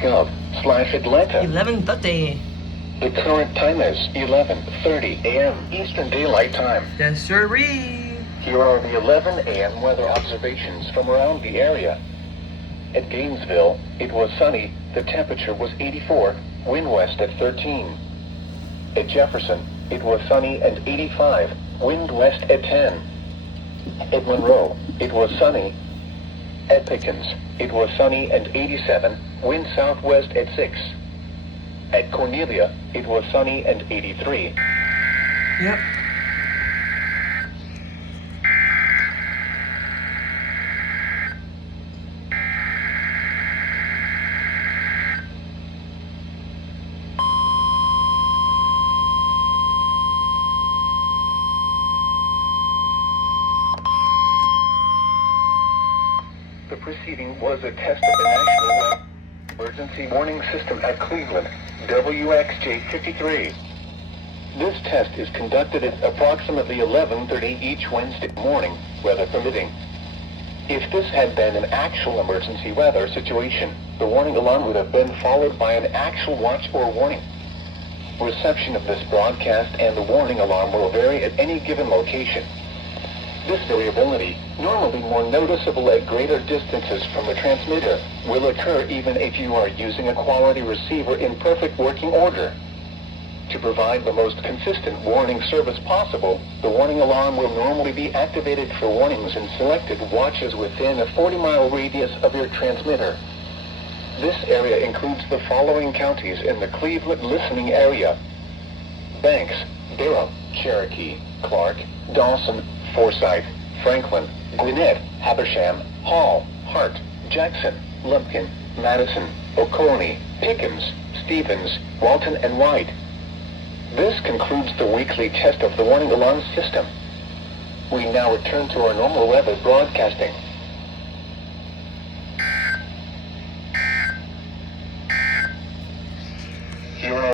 gov/Atlanta. 11:30. The current time is 11:30 a.m. Eastern Daylight Time. Yes, sirree. Here are the 11 a.m. weather observations from around the area. At Gainesville, it was sunny. The temperature was 84, wind west at 13. At Jefferson, it was sunny and 85, wind west at 10. At Monroe, it was sunny. At Pickens, it was sunny and 87, wind southwest at 6. At Cornelia, it was sunny and 83. Yep. The preceding was a test of the National Emergency Warning System at Cleveland, WXJ53. This test is conducted at approximately 11:30 each Wednesday morning, weather permitting. If this had been an actual emergency weather situation, the warning alarm would have been followed by an actual watch or warning. Reception of this broadcast and the warning alarm will vary at any given location. This variability, normally more noticeable at greater distances from the transmitter, will occur even if you are using a quality receiver in perfect working order. To provide the most consistent warning service possible, the warning alarm will normally be activated for warnings in selected watches within a 40-mile radius of your transmitter. This area includes the following counties in the Cleveland listening area: Banks, Durham, Cherokee, Clark, Dawson, Forsyth, Franklin, Gwinnett, Habersham, Hall, Hart, Jackson, Lumpkin, Madison, Oconee, Pickens, Stevens, Walton, and White. This concludes the weekly test of the warning alarm system. We now return to our normal weather broadcasting.